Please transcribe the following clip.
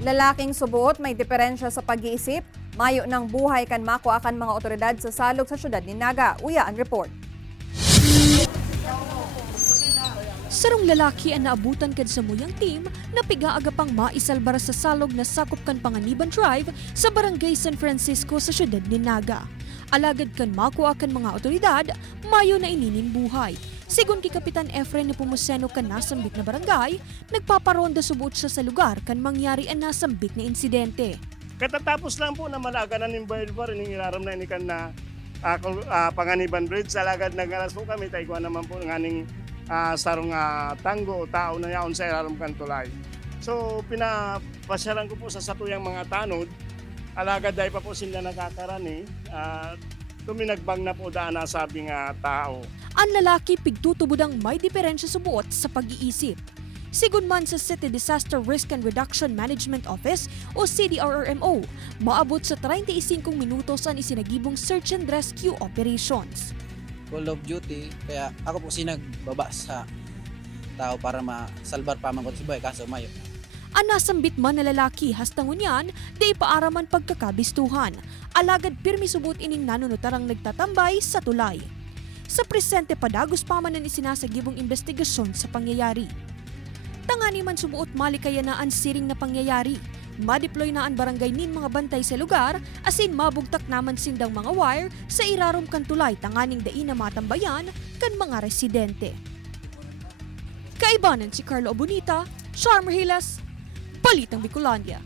Lalaking subuot may diferensya sa pag-iisip, mayo ng buhay kan makuha kan mga otoridad sa salog sa syudad ni Naga. Uya ang report. Sarong lalaki ang naabutan kad sa muyang team na pigaaga pang maisalbar sa salog na sakop kan Panganiban Drive sa Barangay San Francisco sa syudad ni Naga. Alagad kan makuha kan mga otoridad, mayo na ininin buhay. Sigun kay Kapitan Efren na pumuseno kan nasambit na barangay, nagpaparonda subuot siya sa lugar kan mangyari ang nasambit na insidente. Katatapos lang po na malaganan ng Boulevard, inilaram na inikan na Panganiban Bridge. Alagad nagalas po kami, taigwa naman po nganing sarong tanggo o tao na yaon sa ilaram kan tulay. So pinapasyaran ko po sa satuyang mga tanod, alagad dahil pa po sila nakakarani, tuminagbang na po daan na sabing tao. Ang lalaki pigtutubudang may diferensya subuot sa pag-iisip. Sigun man sa City Disaster Risk and Reduction Management Office o CDRRMO, maabot sa 35 minutos ang isinagibong search and rescue operations. Call of duty, kaya ako po sinagbaba sa tao para masalbar pa man ko si boy, kaso mayo. Ang nasambit man na lalaki hastangon yan, di paaraman pagkakabistuhan. Alagad pirmi subot ining nanunutarang nagtatambay sa tulay. Sa presente padagos pa man ang isinasagibong investigasyon sa pangyayari. Tangani man subuot malikaya na ang siring na pangyayari. Madeploy na ang barangay nin mga bantay sa lugar, asin mabugtak naman sindang mga wire sa irarom kan tulay tanganing dai na matambayan kan mga residente. Kaibanan si Carlo Abunita, Charmer Hilas, Balitang Bicolandia.